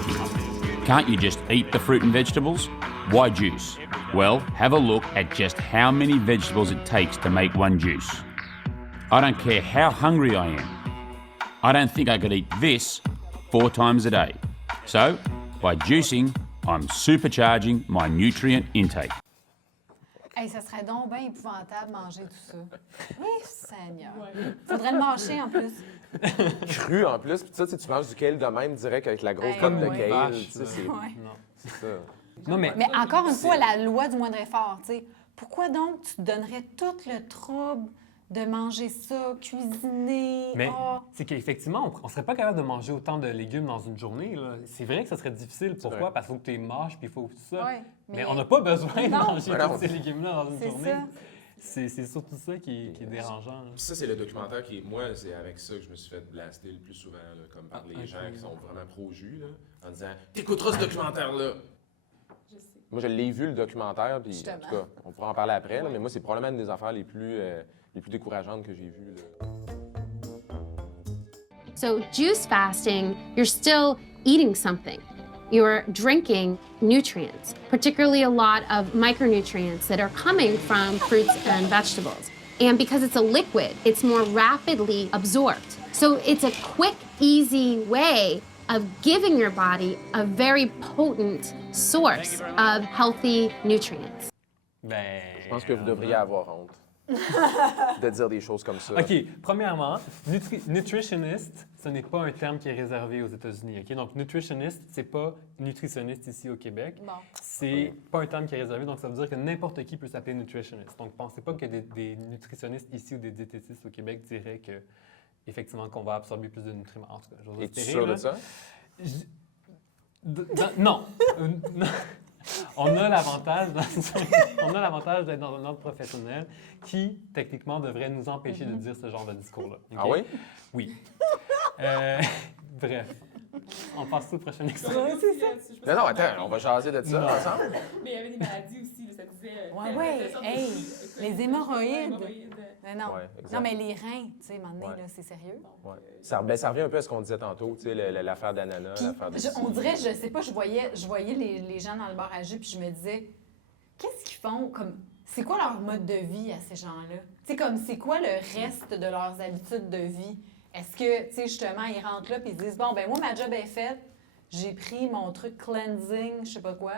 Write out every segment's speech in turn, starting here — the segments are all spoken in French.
thinking, can't you just eat the fruit and vegetables? Why juice? Well, have a look at just how many vegetables it takes to make one juice. I don't care how hungry I am. I don't think I could eat this 4 times a day. So, by juicing, I'm supercharging my nutrient intake. Hey, ça serait donc bien épouvantable de manger tout ça. Oui, Seigneur. Faudrait le mâcher en plus. Cru en plus, puis ça, tu manges du kale de même direct avec la grosse crotte de kale. C'est ça. Non, mais encore une fois, la loi du moindre effort, tu sais. Pourquoi donc tu te donnerais tout le trouble de manger ça, cuisiner? Mais c'est qu'effectivement, on ne serait pas capable de manger autant de légumes dans une journée. Là. C'est vrai que ça serait difficile. Pourquoi? Parce qu'il faut que tu les mâches puis il faut tout ça. Ouais, mais on n'a pas besoin de manger non. tous ces légumes-là dans une journée. Ça. C'est surtout ça qui est dérangeant. Là. Ça, c'est le documentaire qui, moi, c'est avec ça que je me suis fait blaster le plus souvent, là, comme par les gens qui sont vraiment pro-jus, là, en disant « T'écouteras ce documentaire-là! » Moi, je l'ai vu, le documentaire, puis en tout cas, on pourra en parler après, là, mais moi, c'est probablement une des affaires les plus décourageantes que j'ai vues. Là. So juice fasting, you're still eating something. You're drinking nutrients, particularly a lot of micronutrients that are coming from fruits and vegetables. And because it's a liquid, it's more rapidly absorbed. So it's a quick, easy way of giving your body a very potent source of healthy nutrients. Ben, Je pense que vous devriez avoir honte de dire des choses comme ça. OK. Premièrement, nutritionniste, ce n'est pas un terme qui est réservé aux États-Unis. OK? Donc, nutritionniste, c'est pas nutritionniste ici au Québec. Bon. C'est pas un terme qui est réservé, donc ça veut dire que n'importe qui peut s'appeler nutritionniste. Donc, pensez pas que des nutritionnistes ici ou des diététistes au Québec diraient que, effectivement, qu'on va absorber plus de nutriments. En tout cas, j'ose Es-tu espérer, sûr là. de ça? Non. On a l'avantage d'être dans un ordre professionnel qui, techniquement, devrait nous empêcher de dire ce genre de discours-là. OK? Ah oui? Oui. Bref. On passe au prochain extrait. Non, attends, on va jaser de ça ensemble. Mais il y avait des maladies aussi, là, ça disait... Hey, les hémorroïdes. Mais non. Ouais, exact. Non, mais les reins, tu sais, à un moment donné, là, c'est sérieux. Ouais. Ça revient un peu à ce qu'on disait tantôt, tu sais, l'affaire d'ananas, Puis, l'affaire de... on dirait, je sais pas, je voyais les gens dans le bar à jus, puis je me disais, qu'est-ce qu'ils font comme... C'est quoi leur mode de vie à ces gens-là? Tu sais, comme, c'est quoi le reste de leurs habitudes de vie? Est-ce que, tu sais, justement, ils rentrent là, puis ils se disent, bon, ben moi, ma job est faite, j'ai pris mon truc cleansing, je sais pas quoi.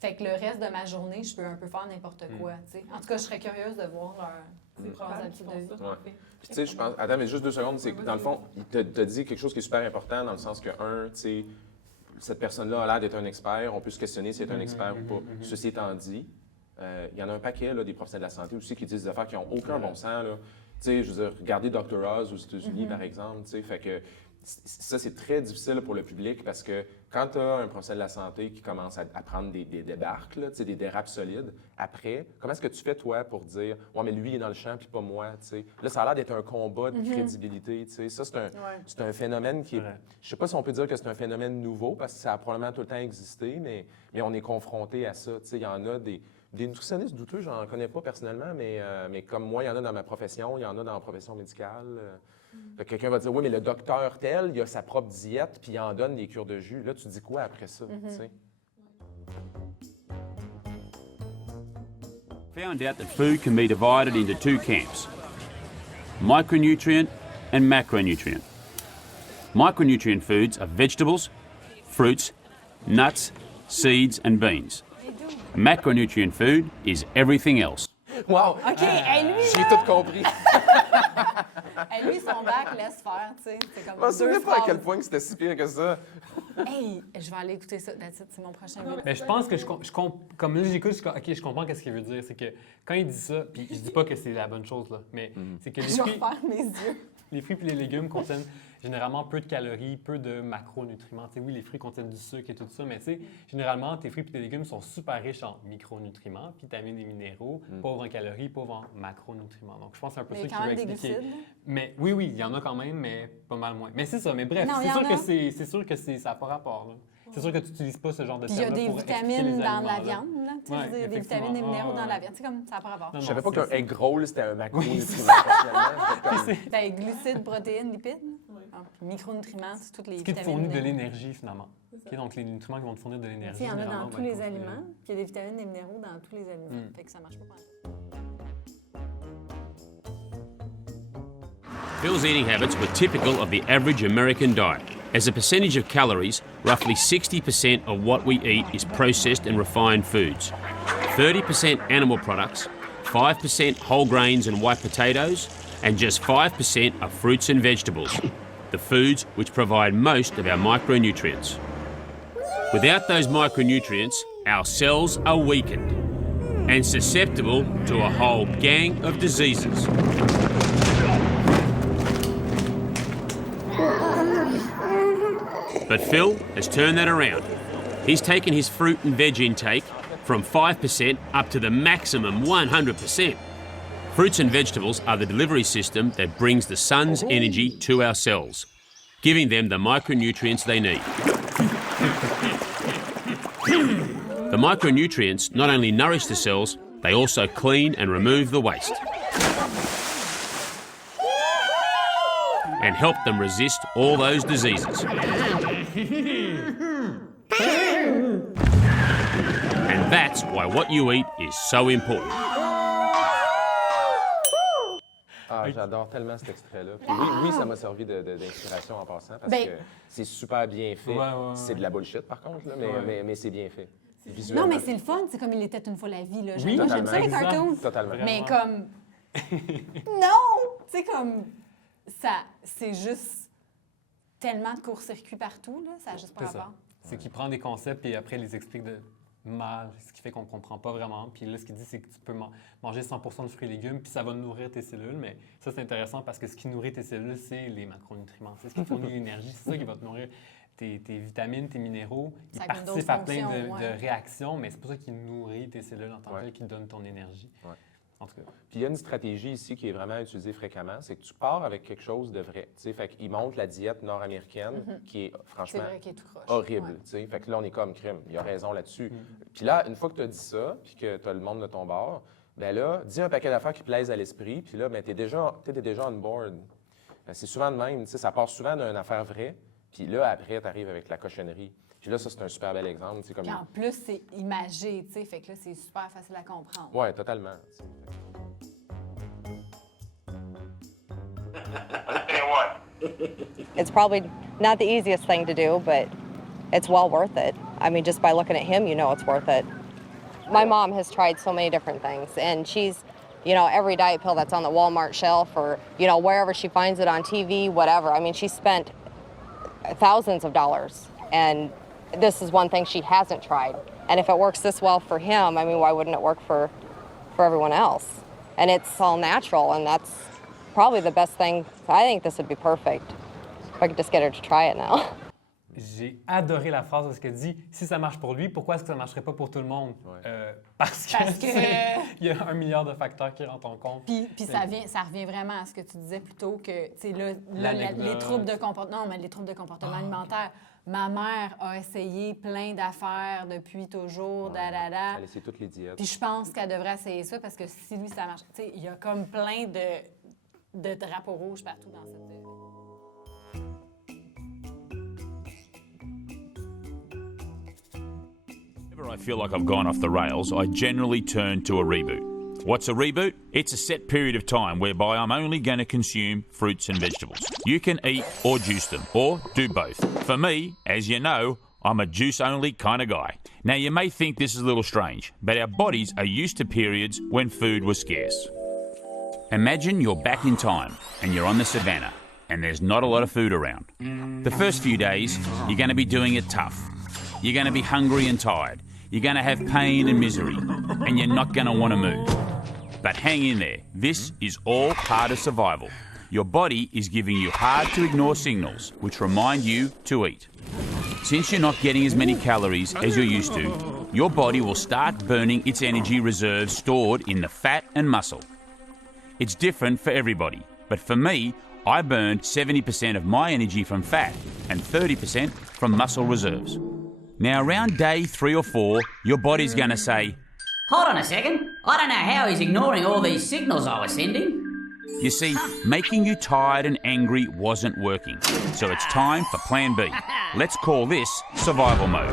Fait que le reste de ma journée, je peux un peu faire n'importe quoi, tu sais. En tout cas, je serais curieuse de voir leurs habitudes de vie. Ouais. Puis tu sais, je pense... Attends, mais juste 2 secondes, c'est que dans le fond, il t'a dit quelque chose qui est super important dans le sens que, tu sais, cette personne-là a l'air d'être un expert, on peut se questionner si elle est un expert ou pas. Ceci étant dit, il y en a un paquet, là, des professionnels de la santé aussi qui disent des affaires qui n'ont aucun bon sens, là. Tu sais, je veux dire, regardez Dr. Oz aux États-Unis, par exemple, tu sais, fait que ça, c'est très difficile pour le public parce que quand tu as un professionnel de la santé qui commence à prendre des débarques, là, tu sais, des dérapes solides, après, comment est-ce que tu fais, toi, pour dire « Ouais, mais lui, il est dans le champ, puis pas moi », tu sais? Là, ça a l'air d'être un combat de crédibilité, tu sais. Ça, c'est un phénomène qui est... Je sais pas si on peut dire que c'est un phénomène nouveau parce que ça a probablement tout le temps existé, mais on est confronté à ça, tu sais. Il y en a des nutritionnistes douteux, j'en connais pas personnellement, mais comme moi, il y en a dans ma profession, il y en a dans la profession médicale. Fait que quelqu'un va dire, oui, mais le docteur tel, il a sa propre diète, puis il en donne des cures de jus. Là, tu dis quoi après ça, tu sais? Found out that food can be divided into 2 camps, micronutrient and macronutrient. Micronutrient foods are vegetables, fruits, nuts, seeds and beans. Macronutrient food is everything else. Wow! OK, hey, lui, J'ai tout compris. hey, lui, son bac laisse faire, tu sais. C'est comme Je me souviens deux pas à quel phrases. point que c'était si pire que ça. Hey, je vais aller écouter ça. That's it, c'est mon prochain vidéo. Mais je pense que comme là, j'écoute, je comprends qu'est-ce qu'il veut dire. C'est que quand il dit ça, puis je dis pas que c'est la bonne chose, là, mais c'est que Je vais refaire mes yeux. les fruits et les légumes contiennent généralement peu de calories, peu de macronutriments. Tu sais, oui, les fruits contiennent du sucre et tout ça, mais tu sais, généralement, tes fruits et tes légumes sont super riches en micronutriments, vitamines et minéraux, pauvres en calories, pauvres en macronutriments. Donc, je pense que c'est un peu Mais ça quand qu'il veut même des expliquer. glucides, là. Mais oui, il y en a quand même, mais pas mal moins. Mais c'est ça, mais bref, Non, il y c'est en sûr, a. c'est sûr que ça n'a pas rapport. Là. C'est sûr que tu n'utilises pas ce genre de Puis il y a terme-là des pour expliquer les vitamines dans la aliments, là. viande, là. Tu sais, Ouais, je veux dire, des effectivement. vitamines et minéraux Ah, dans la ouais. viande. Tu sais, comme ça n'a pas rapport. Non, Je savais non, pas c'est qu'un ça. egg roll, c'était un macronutriment, personnellement. J'étais comme- C'est- Ben, glucides, protéines, lipides. Puis micronutriments, c'est toutes les Ce qui te vitamines. fournit de l'énergie, finalement. OK, donc, les nutriments qui vont te fournir de l'énergie. Il y en a généralement, dans tous vont être les considérés. aliments, puis il y a des vitamines et des minéraux dans tous les aliments. Fait que ça marche pas pareil. Phil's eating habits were typical of the average American diet. As a percentage of calories, roughly 60% of what we eat is processed and refined foods, 30% animal products, 5% whole grains and white potatoes, and just 5% are fruits and vegetables, the foods which provide most of our micronutrients. Without those micronutrients, our cells are weakened and susceptible to a whole gang of diseases. But Phil has turned that around. He's taken his fruit and veg intake from 5% up to the maximum 100%. Fruits and vegetables are the delivery system that brings the sun's energy to our cells, giving them the micronutrients they need. The micronutrients not only nourish the cells, they also clean and remove the waste and help them resist all those diseases. And that's why what you eat is so important. Ah, j'adore tellement cet extrait-là. Puis oui, ça m'a servi d'inspiration en passant parce Ben- que c'est super bien fait. Ouais. C'est de la bullshit, par contre, là, mais c'est bien fait. Non, Visuellement. mais c'est le fun. C'est comme il était une fois la vie. Là. Oui, Moi, j'aime ça, les totalement. cartoons. Totalement. Mais Vraiment. comme... non! Tu sais, comme... Ça, c'est juste tellement de court-circuit partout, là. Ça n'a juste pas C'est ça. rapport. C'est qu'il prend des concepts et après, il les explique de mal, ce qui fait qu'on ne comprend pas vraiment. Puis là, ce qu'il dit, c'est que tu peux manger 100% de fruits et légumes, puis ça va nourrir tes cellules. Mais ça, c'est intéressant parce que ce qui nourrit tes cellules, c'est les macronutriments. C'est ce qui te fournit l'énergie. C'est ça qui va te nourrir tes vitamines, tes minéraux. Ils Ça a comme participent d'autres à plein fonctions, ouais. de réactions, mais c'est pas ça qui nourrit tes cellules en tant que tel, qui te donne ton énergie. Ouais. En tout cas. Puis il y a une stratégie ici qui est vraiment utilisée fréquemment, c'est que tu pars avec quelque chose de vrai. Tu sais, fait qu'ils montrent la diète nord-américaine qui est C'est franchement vrai qu'il est tout croche. horrible. Ouais. Tu sais. Fait que là, on est comme crime. Il a raison là-dessus. Puis là, une fois que tu as dit ça, puis que tu as le monde de ton bord, ben là, dis un paquet d'affaires qui plaisent à l'esprit, puis là, ben, tu es déjà on board. Ben, c'est souvent de même. Tu sais, ça part souvent d'une affaire vraie, puis là, après, tu arrives avec la cochonnerie. Puis là, ça, c'est un super bel exemple. Comme... Puis en plus, c'est imagé, tu sais. Fait que là, c'est super facile à comprendre. Oui, totalement. Tu sais. It's probably not the easiest thing to do, but it's well worth it. I mean, just by looking at him, you know it's worth it. My mom has tried so many different things, and she's, you know, every diet pill that's on the Walmart shelf or, you know, wherever she finds it on TV, whatever. I mean, she spent thousands of dollars, and this is one thing she hasn't tried. And if it works this well for him, I mean, why wouldn't it work for everyone else? And it's all natural, and that's probably the best thing. I think this would be perfect. If I could just get her to try it now. J'ai adoré la phrase de ce qu'elle dit. Si ça marche pour lui, pourquoi est-ce que ça ne marcherait pas pour tout le monde? Ouais. Parce que il y a 1 milliard de facteurs qui rentrent en compte. Puis ça revient vraiment à ce que tu disais plus tôt que, tu sais, là, L'anecdote. les troubles de comportement, non, mais les troubles de comportement alimentaire. Ma mère a essayé plein d'affaires depuis toujours, Elle a laissé toutes les diètes. Puis je pense qu'elle devrait essayer ça parce que si lui, ça marche, tu sais, il y a comme plein de drapeaux rouges partout dans cette... Whenever I feel like I've gone off the rails, I generally turn to a reboot. What's a reboot? It's a set period of time whereby I'm only going to consume fruits and vegetables. You can eat or juice them, or do both. For me, as you know, I'm a juice-only kind of guy. Now, you may think this is a little strange, but our bodies are used to periods when food was scarce. Imagine you're back in time and you're on the savannah and there's not a lot of food around. The first few days, you're going to be doing it tough. You're going to be hungry and tired. You're going to have pain and misery, and you're not going to want to move. But hang in there. This is all part of survival. Your body is giving you hard-to-ignore signals, which remind you to eat. Since you're not getting as many calories as you're used to, your body will start burning its energy reserves stored in the fat and muscle. It's different for everybody, but for me, I burned 70% of my energy from fat and 30% from muscle reserves. Now, around day 3 or 4, your body's going to say, Hold on a second. I don't know how he's ignoring all these signals I was sending. You see, making you tired and angry wasn't working. So it's time for Plan B. Let's call this survival mode.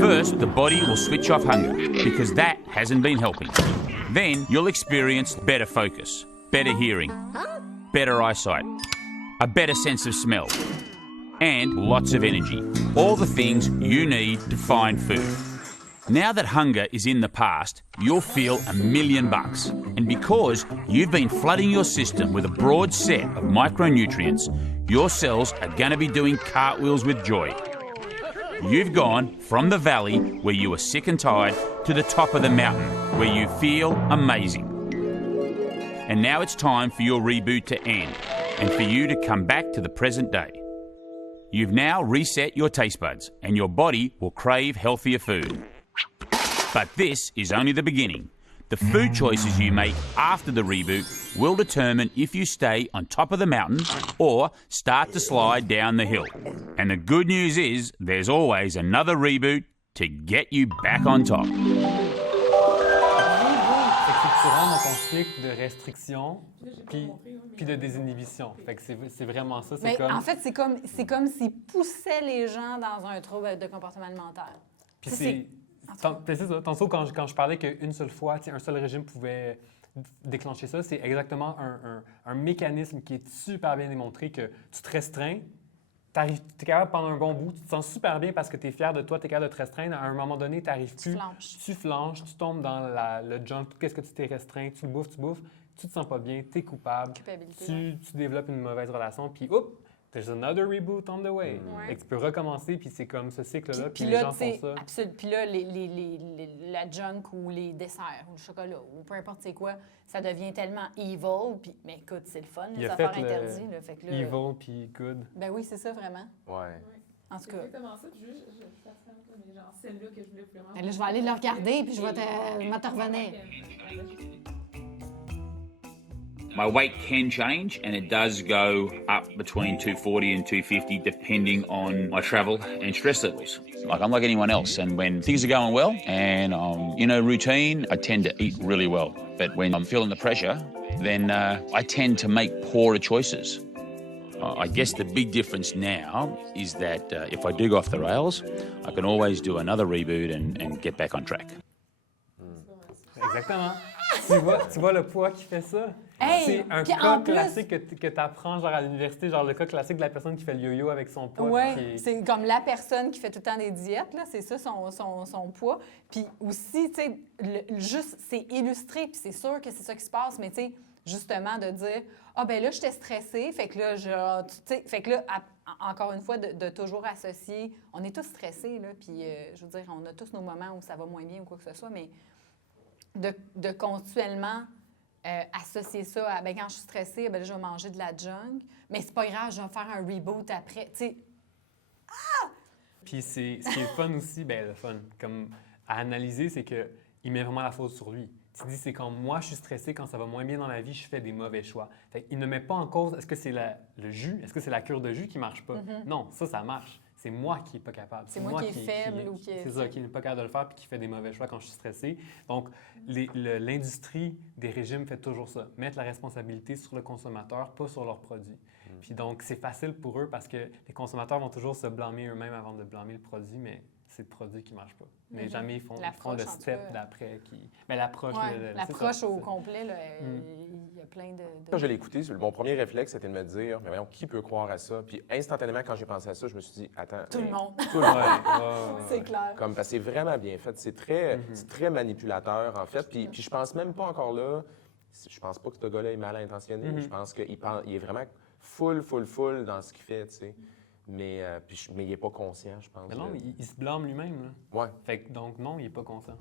First, the body will switch off hunger because that hasn't been helping. Then you'll experience better focus, better hearing, better eyesight, a better sense of smell, and lots of energy. All the things you need to find food. Now that hunger is in the past, you'll feel $1,000,000. And because you've been flooding your system with a broad set of micronutrients, your cells are going to be doing cartwheels with joy. You've gone from the valley where you were sick and tired to the top of the mountain where you feel amazing. And now it's time for your reboot to end and for you to come back to the present day. You've now reset your taste buds and your body will crave healthier food. But this is only the beginning. The food choices you make after the reboot will determine if you stay on top of the mountain or start to slide down the hill. And the good news is there's always another reboot to get you back on top. Fait que tu rentres dans ton cycle de restriction puis de désinhibition. Fait que c'est vraiment ça. Mais en fait, c'est comme s'ils poussaient les gens dans un trouble de comportement alimentaire. Puis c'est ça. Tantôt, quand je parlais qu'une seule fois, un seul régime pouvait déclencher ça, c'est exactement un mécanisme qui est super bien démontré que tu te restreins, tu es capable pendant un bon bout, tu te sens super bien parce que tu es fier de toi, tu es capable de te restreindre. À un moment donné, tu n'arrives plus. Tu flanches, tu tombes dans le junk, qu'est-ce que tu t'es restreint, tu bouffes, tu te sens pas bien, tu es coupable, tu développes une mauvaise relation, puis oups! There's another reboot on the way. Fait que tu peux recommencer, puis c'est comme ce cycle-là, puis les gens font ça. Absolument. Puis là, la junk ou les desserts ou le chocolat ou peu importe c'est quoi, ça devient tellement evil. Puis, mais écoute, c'est le fun, les affaires interdites. Fait que là, evil puis good. Ben oui, c'est ça vraiment. Ouais. En tout cas. C'est exactement ça. Puis juste, ça se rend, mais genre celle-là que je voulais vraiment. Ben là, je vais aller le regarder, puis je vais te revenir. My weight can change and it does go up between 240 and 250 depending on my travel and stress levels. Like I'm like anyone else, and when things are going well and I'm in a routine, I tend to eat really well. But when I'm feeling the pressure, then I tend to make poorer choices. I guess the big difference now is that if I do go off the rails, I can always do another reboot and get back on track. Exactement. Tu vois le poids qui fait ça? Hey, c'est un cas classique que tu apprends genre à l'université, genre le cas classique de la personne qui fait le yo-yo avec son poids. Oui, c'est comme la personne qui fait tout le temps des diètes, là, c'est ça son poids. Puis aussi, tu sais, juste, c'est illustré, puis c'est sûr que c'est ça qui se passe, mais tu sais, justement de dire « Ah, ben là, j'étais stressée, fait que là, fait que là, encore une fois, de toujours associer, on est tous stressés, là, puis je veux dire, on a tous nos moments où ça va moins bien ou quoi que ce soit, mais de continuellement associer ça à, ben quand je suis stressée, ben là, je vais manger de la junk, mais c'est pas grave, je vais faire un reboot après, tu sais. Ah! Puis ce qui est fun aussi, ben le fun, comme à analyser, c'est qu'il met vraiment la faute sur lui. Tu dis, c'est quand moi, je suis stressé, quand ça va moins bien dans la vie, je fais des mauvais choix. Fait qu'il ne met pas en cause, est-ce que c'est le jus, est-ce que c'est la cure de jus qui marche pas? Non, ça marche. C'est moi qui n'est pas capable. C'est moi qui est faible ou qui est... C'est ça, qui n'est pas capable de le faire puis qui fait des mauvais choix quand je suis stressé. Donc, l'industrie des régimes fait toujours ça. Mettre la responsabilité sur le consommateur, pas sur leurs produits. Puis donc, c'est facile pour eux parce que les consommateurs vont toujours se blâmer eux-mêmes avant de blâmer le produit, mais c'est le produit qui ne marche pas. Mais jamais ils font le step d'après. Mais l'approche... l'approche au complet, là, il y a plein de... Quand je l'ai écouté, mon premier réflexe, c'était de me dire, mais voyons, qui peut croire à ça? Puis instantanément, quand j'ai pensé à ça, je me suis dit, attends... Tout le monde. Tout le monde. C'est clair. Comme, parce que c'est vraiment bien fait. C'est très manipulateur, en fait. Puis je pense même pas encore là... Je pense pas que ce gars-là est mal intentionné. Je pense qu'il est vraiment full dans ce qu'il fait, tu sais. Mais il n'est pas conscient, je pense. Mais non, il se blâme lui-même. Là. Ouais. Fait que, donc non, il n'est pas conscient.